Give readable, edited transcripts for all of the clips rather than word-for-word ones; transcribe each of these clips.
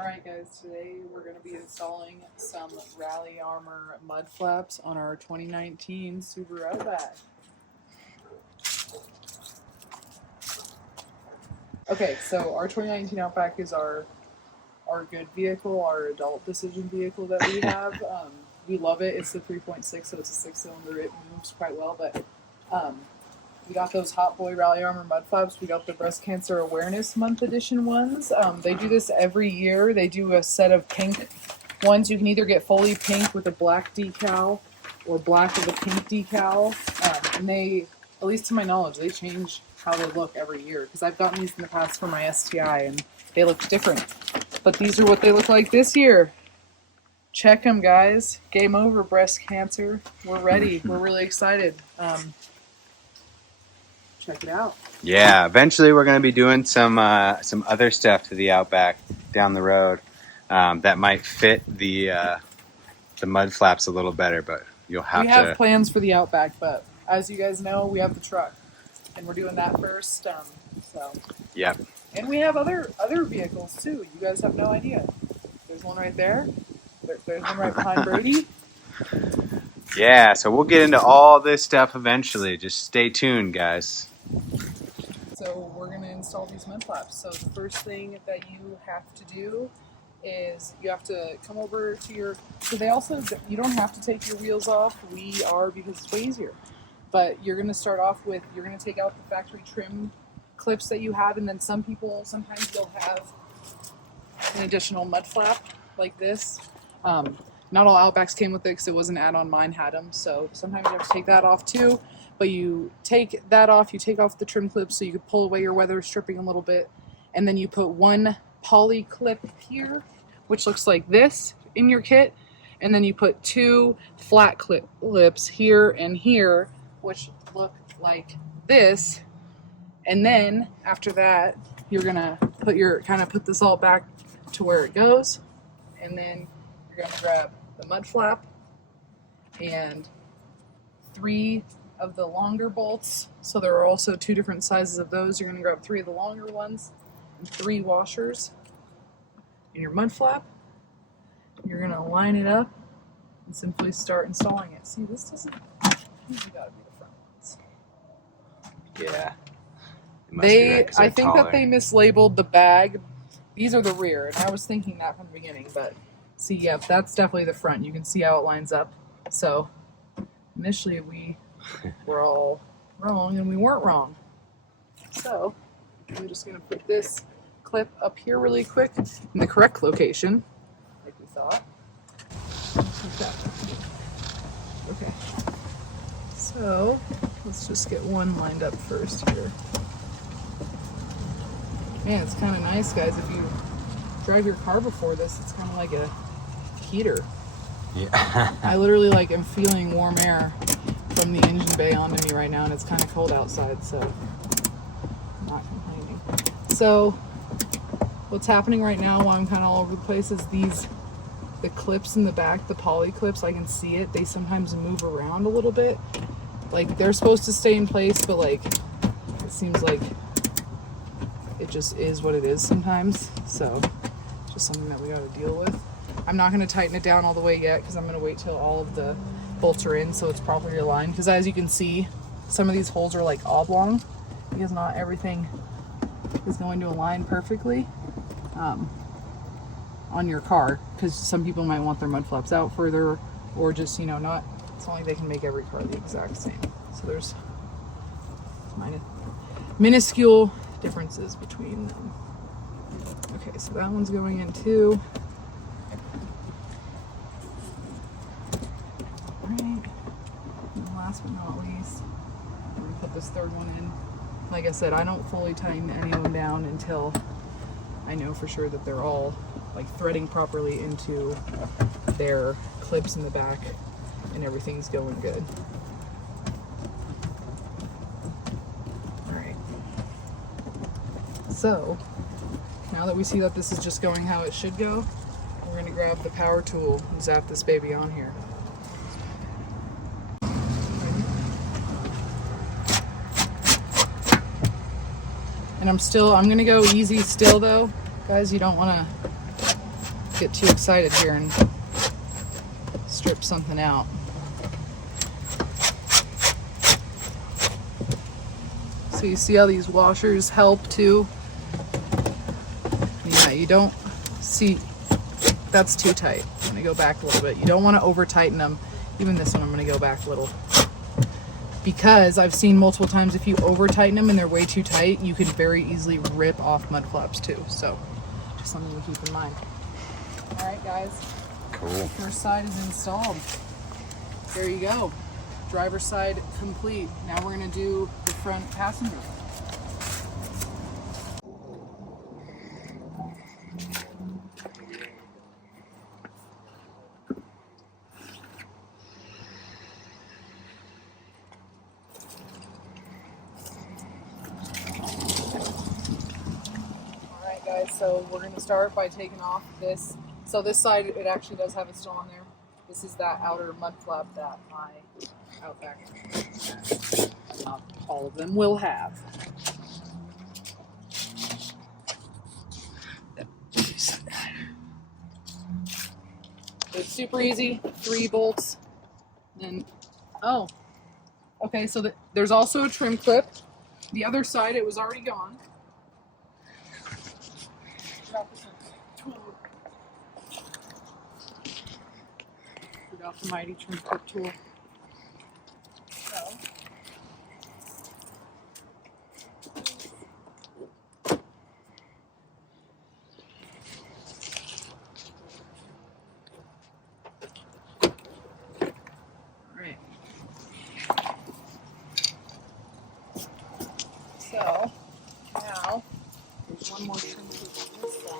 Alright guys, today we're going to be installing some Rallyarmor mudflaps on our 2019 Subaru Outback. Okay, so our 2019 Outback is our good vehicle, our adult decision vehicle that we have. We love it. It's the 3.6, so it's a 6-cylinder. It moves quite well, but we got those Hot Boy Rallyarmor mudflaps. We got the Breast Cancer Awareness Month edition ones. They do this every year. They do a set of pink ones. You can either get fully pink with a black decal or black with a pink decal. And they, at least to my knowledge, they change how they look every year. Because I've gotten these in the past for my STI and they look different. But these are what they look like this year. Check them, guys. Game over, breast cancer. We're ready. We're really excited. Check it out. Yeah, eventually we're going to be doing some other stuff to the Outback down the road that might fit the mud flaps a little better, but you'll have to. We have plans for the Outback, but as you guys know, we have the truck, and we're doing that first. So. Yep. And we have other vehicles too. You guys have no idea. There's one right there. There's one right behind Brady. Yeah, so we'll get into all this stuff eventually. Just stay tuned, guys. So we're going to install these mudflaps. So the first thing that you have to do is you have to come over to your, so they also, you don't have to take your wheels off. We are, because it's way easier. But you're going to start off with, you're going to take out the factory trim clips that you have, and then sometimes you'll have an additional mudflap like this. Not all Outbacks came with it because it wasn't an add-on. Mine had them, so sometimes you have to take that off too. But you take that off, you take off the trim clips so you can pull away your weather stripping a little bit, and then you put one poly clip here, which looks like this in your kit, and then you put two flat clips here and here, which look like this. And then after that, you're gonna put this all back to where it goes, and then you're gonna grab the mud flap and 3 of the longer bolts. So there are also 2 different sizes of those. You're gonna grab 3 of the longer ones and 3 washers in your mud flap. You're gonna line it up and simply start installing it. See, this doesn't, you gotta be the front ones. Yeah. I think that they mislabeled the bag. These are the rear, and I was thinking that from the beginning, but see, yeah, that's definitely the front. You can see how it lines up. So initially we were all wrong, and we weren't wrong. So I'm just going to put this clip up here really quick in the correct location, like we thought. Like that. Okay. So let's just get one lined up first here. Man, it's kind of nice, guys. If you drive your car before this, it's kind of like a heater. Yeah. I literally am feeling warm air from the engine bay onto me right now, and it's kind of cold outside, so I'm not complaining. So what's happening right now while I'm kind of all over the place is the clips in the back, the poly clips, I can see it. They sometimes move around a little bit. They're supposed to stay in place, but it seems like it just is what it is sometimes. So just something that we got to deal with. I'm not going to tighten it down all the way yet because I'm going to wait till all of the bolts are in so it's properly aligned, because as you can see, some of these holes are oblong because not everything is going to align perfectly on your car, because some people might want their mud flaps out further, or just not, it's not like they can make every car the exact same. So there's minuscule differences between them. Okay, so that one's going in too. Alright, and last but not least, we're going to put this third one in. Like I said, I don't fully tighten anyone down until I know for sure that they're all threading properly into their clips in the back and everything's going good. Alright. So, now that we see that this is just going how it should go, we're going to grab the power tool and zap this baby on here. And I'm going to go easy still though. Guys, you don't want to get too excited here and strip something out. So you see how these washers help too? Yeah, you don't see, that's too tight. I'm gonna go back a little bit. You don't want to over tighten them. Even this one I'm gonna go back a little. Because I've seen multiple times if you over tighten them and they're way too tight, you can very easily rip off mud flaps too. So just something to keep in mind. All right, guys. Cool. First side is installed. There you go. Driver's side complete. Now we're gonna do the front passenger. Alright guys, so we're gonna start by taking off this. So this side, it actually does have it still on there. This is that outer mud flap that my Outback, not all of them, will have. It's super easy, 3 bolts. Then, oh, okay, so there's also a trim clip. The other side, it was already gone. Forgot the mighty trim clip tool. So, alright. So, now, there's one more trim clip on this side.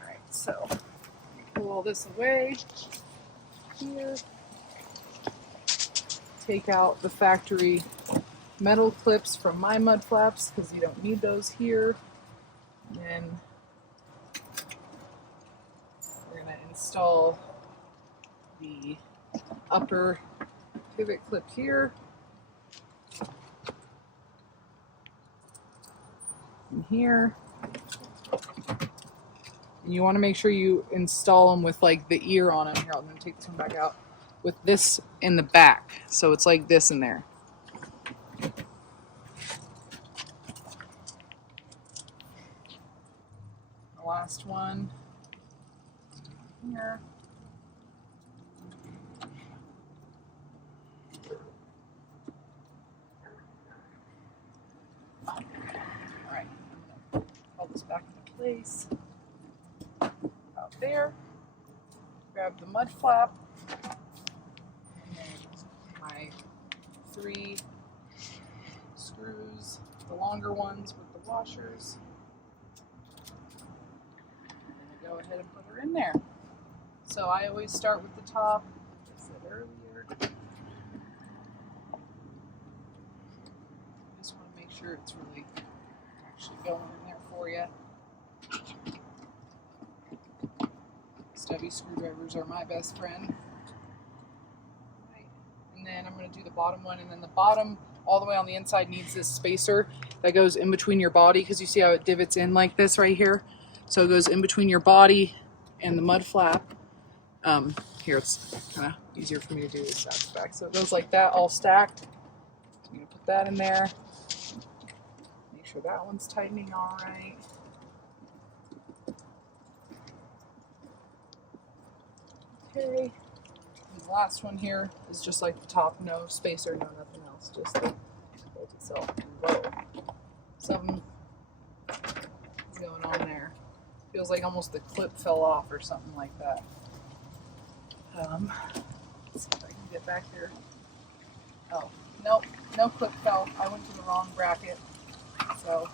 Alright, so, pull all this away here. Take out the factory metal clips from my mud flaps because you don't need those here. And then we're going to install the upper pivot clip here. And here. And you want to make sure you install them with like the ear on them. Here, I'm going to take this one back out. With this in the back. So it's like this in there. The last one here. Alright, I'm going to hold this back into place. Out there. Grab the mud flap. And then my 3 screws, the longer ones with the washers. I'm going to go ahead and put her in there. So I always start with the top, like I said earlier. Just want to make sure it's really actually going in there for you. Stubby screwdrivers are my best friend. Right. And then I'm going to do the bottom one, and then the bottom all the way on the inside needs this spacer that goes in between your body, because you see how it divots in like this right here. So it goes in between your body and the mud flap. Here, it's kind of easier for me to do this back. So it goes like that, all stacked. So I'm going to put that in there. Make sure that one's tightening all right. Okay. And the last one here is just like the top, no spacer, no nothing else, just the bolt itself. Whoa. Something is going on there. Feels like almost the clip fell off or something like that. Let's see if I can get back here. Oh, nope, no clip fell. I went to the wrong bracket. So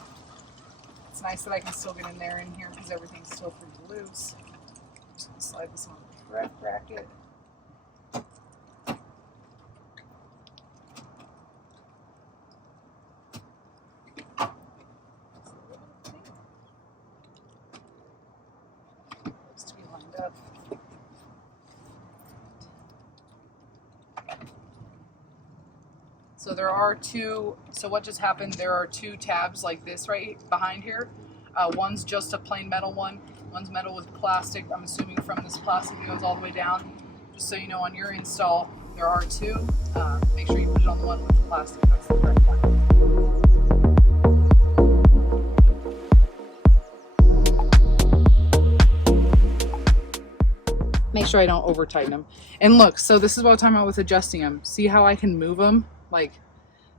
it's nice that I can still get in there in here because everything's still pretty loose. I'm just gonna slide this on the correct bracket. Looks to be lined up. So there are two, so what just happened, there are two tabs like this right behind here. One's just a plain metal one, one's metal with plastic. I'm assuming from this plastic it goes all the way down. Just so you know, on your install, there are two. Make sure you put it on the one with the plastic, that's the correct one. Make sure I don't over tighten them. And look, so this is what I'm talking about with adjusting them. See how I can move them? Like,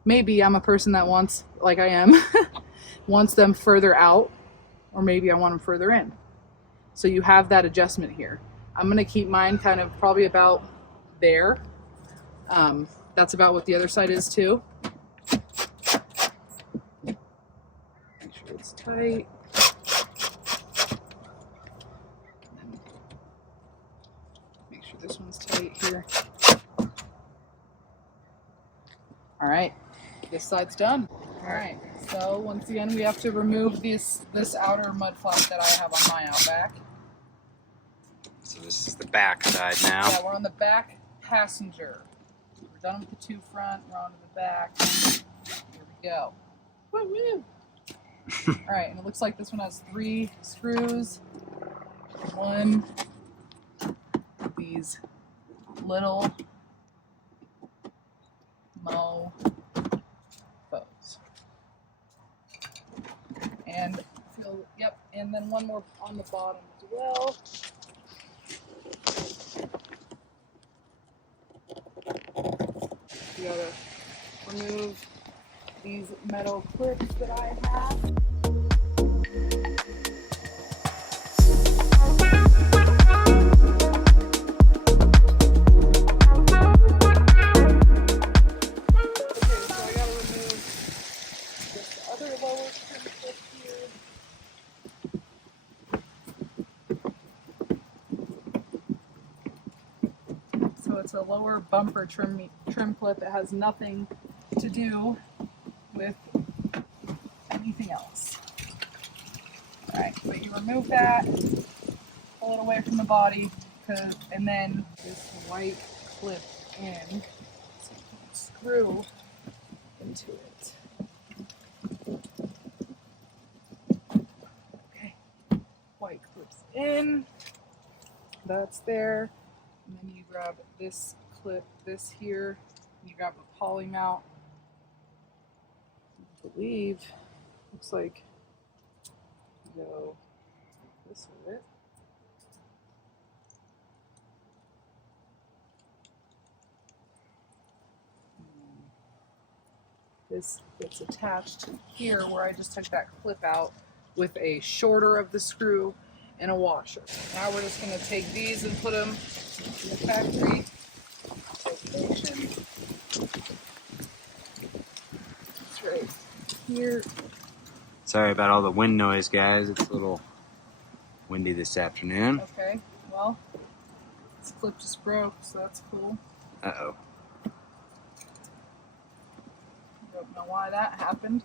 maybe I'm a person that wants, like I am, wants them further out, or maybe I want them further in. So you have that adjustment here. I'm gonna keep mine kind of probably about there. That's about what the other side is too. Make sure it's tight. Make sure this one's tight here. All right, this side's done. All right, so once again, we have to remove this outer mud flap that I have on my Outback. So this is the back side now. Yeah, we're on the back passenger. We're done with the two front, we're on to the back. Here we go. Woo woo! All right, and it looks like this one has 3 screws. One, these little mofos. And yep, and then one more on the bottom as well. You gotta remove these metal clips that I have. It's a lower bumper trim clip. It has nothing to do with anything else. Alright, but you remove that, pull it away from the body, and then this white clip in, so you can screw into it. Okay, white clips in, that's there. And then you grab this clip, this here, and you grab a poly mount. I believe, looks like you go this with it. This gets attached here where I just took that clip out with a shorter of the screw and a washer. Now we're just going to take these and put them in the factory location. It's right here. Sorry about all the wind noise, guys. It's a little windy this afternoon. Okay, well, this clip just broke, so that's cool. Uh-oh. Don't know why that happened.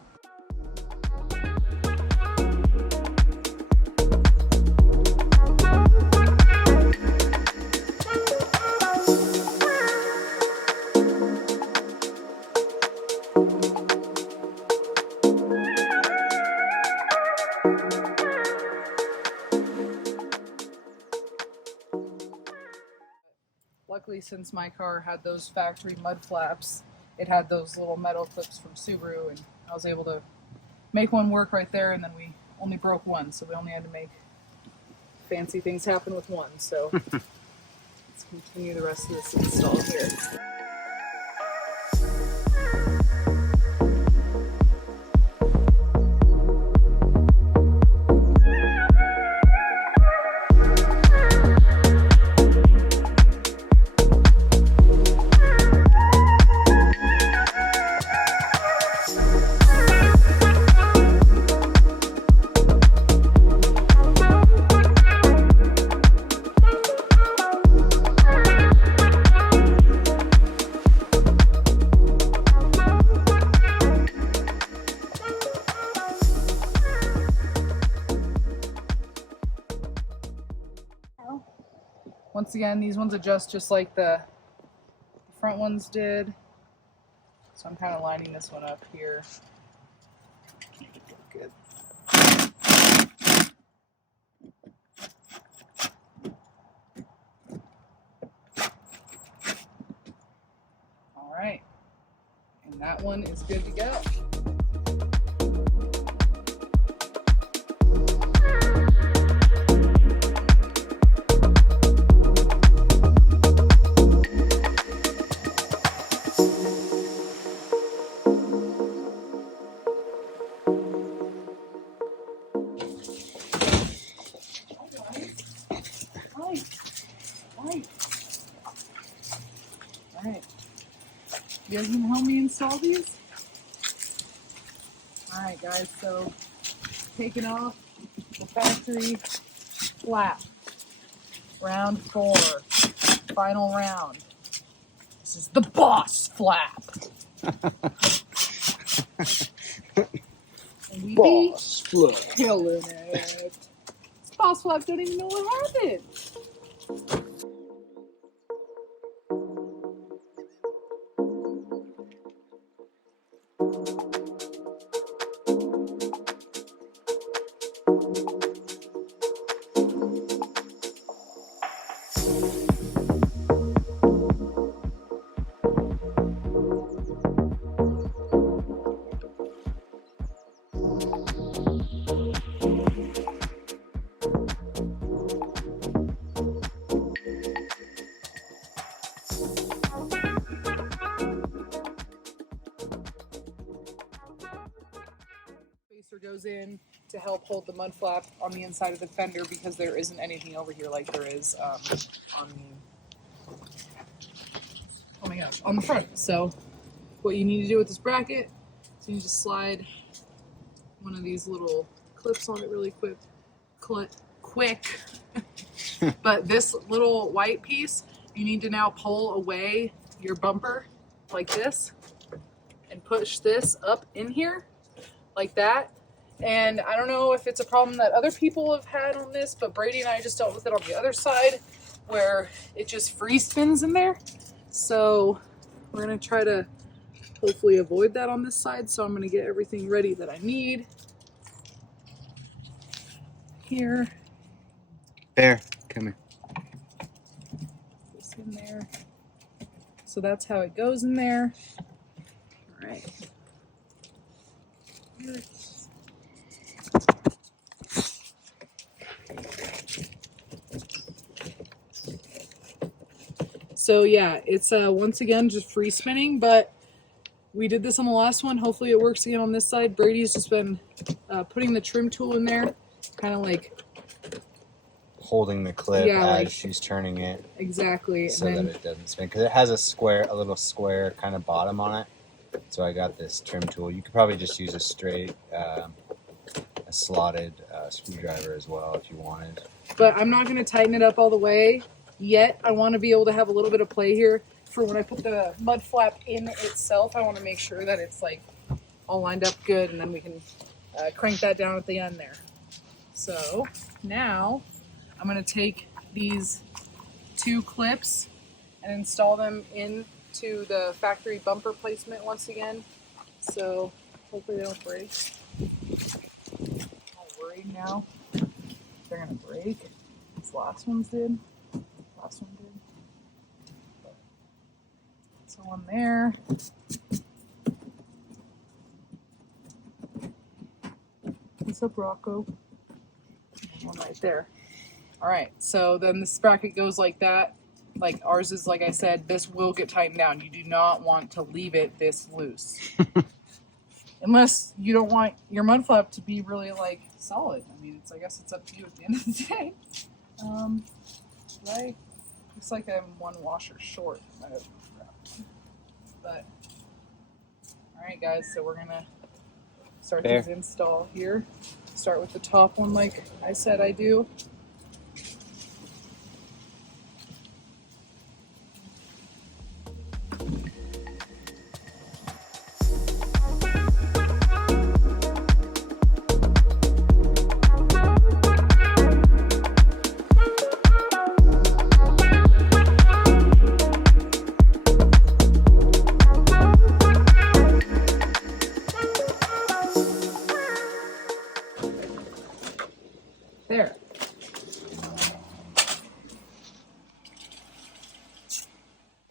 Luckily, since my car had those factory mud flaps, it had those little metal clips from Subaru, and I was able to make one work right there, and then we only broke one, so we only had to make fancy things happen with one. So let's continue the rest of this install here. Once again, these ones adjust just like the front ones did. So I'm kind of lining this one up here. Good. All right. And that one is good to go. Alright. You guys gonna help me install these? Alright guys, so taking off the factory flap. Round 4. Final round. This is the boss flap. And we Boss flap. killing it. This boss flap don't even know what happened. Goes in to help hold the mud flap on the inside of the fender because there isn't anything over here like there is on the, oh my gosh, on the front. So what you need to do with this bracket is you just slide one of these little clips on it really quick. But this little white piece, you need to now pull away your bumper like this and push this up in here like that. And I don't know if it's a problem that other people have had on this, but Brady and I just dealt with it on the other side where it just free spins in there. So we're going to try to hopefully avoid that on this side. So I'm going to get everything ready that I need here. Bear, come here. This in there. So that's how it goes in there. All right. Here. So yeah, it's once again just free spinning, but we did this on the last one. Hopefully it works again on this side. Brady's just been putting the trim tool in there, kind of like holding the clip as like, she's turning it. Exactly. So and then, that it doesn't spin. Because it has a little square kind of bottom on it. So I got this trim tool. You could probably just use a straight, a slotted screwdriver as well if you wanted. But I'm not going to tighten it up all the way yet. I want to be able to have a little bit of play here for when I put the mud flap in itself. I want to make sure that it's like all lined up good, and then we can crank that down at the end there. So now I'm going to take these 2 clips and install them into the factory bumper placement once again. So hopefully they don't break. I'm all worried now. They're going to break. These last ones did. Last one did. So one there. What's up, Rocco? One right there. All right, so then this bracket goes like that. Like ours is, like I said, this will get tightened down. You do not want to leave it this loose. Unless you don't want your mud flap to be really like solid. I mean, I guess it's up to you at the end of the day. Right? Looks like I'm 1 washer short. But all right, guys. So we're gonna start this install here. Start with the top one, like I said I do.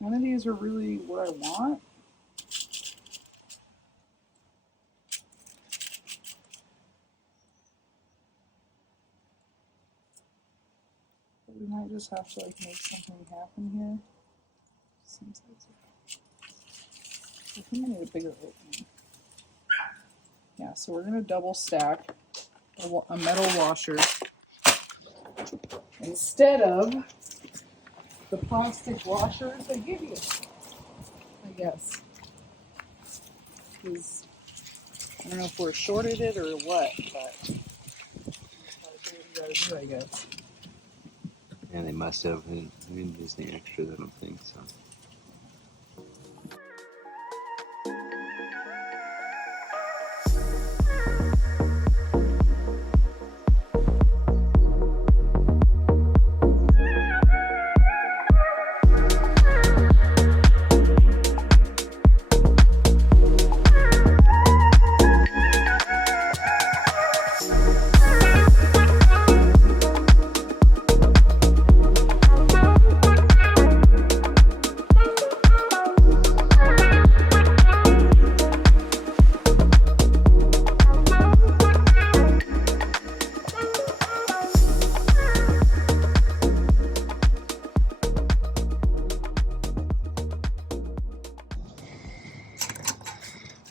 None of these are really what I want. But we might just have to like make something happen here. Seems like I think I need a bigger opening. Yeah, so we're gonna double stack a metal washer instead of the plastic washers they give you, I guess. Because I don't know if we're shorted it or what, but you gotta do what you gotta do, I guess. Yeah, they must have. We didn't use any extras, I don't think so.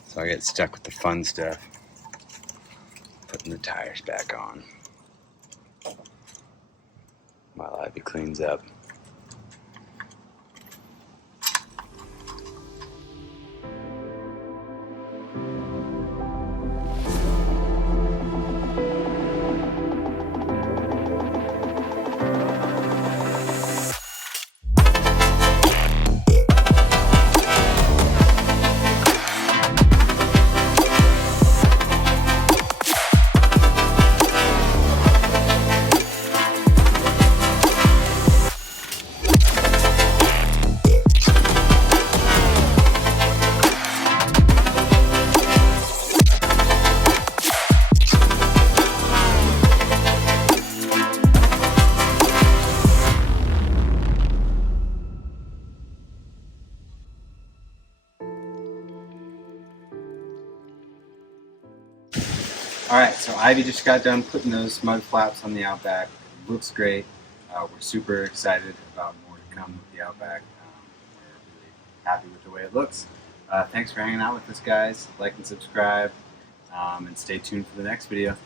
So I get stuck with the fun stuff, putting the tires back on while Ivy cleans up. Alright, so Ivy just got done putting those mud flaps on the Outback. It looks great. We're super excited about more to come with the Outback. We're really happy with the way it looks. Thanks for hanging out with us, guys. Like and subscribe, and stay tuned for the next video.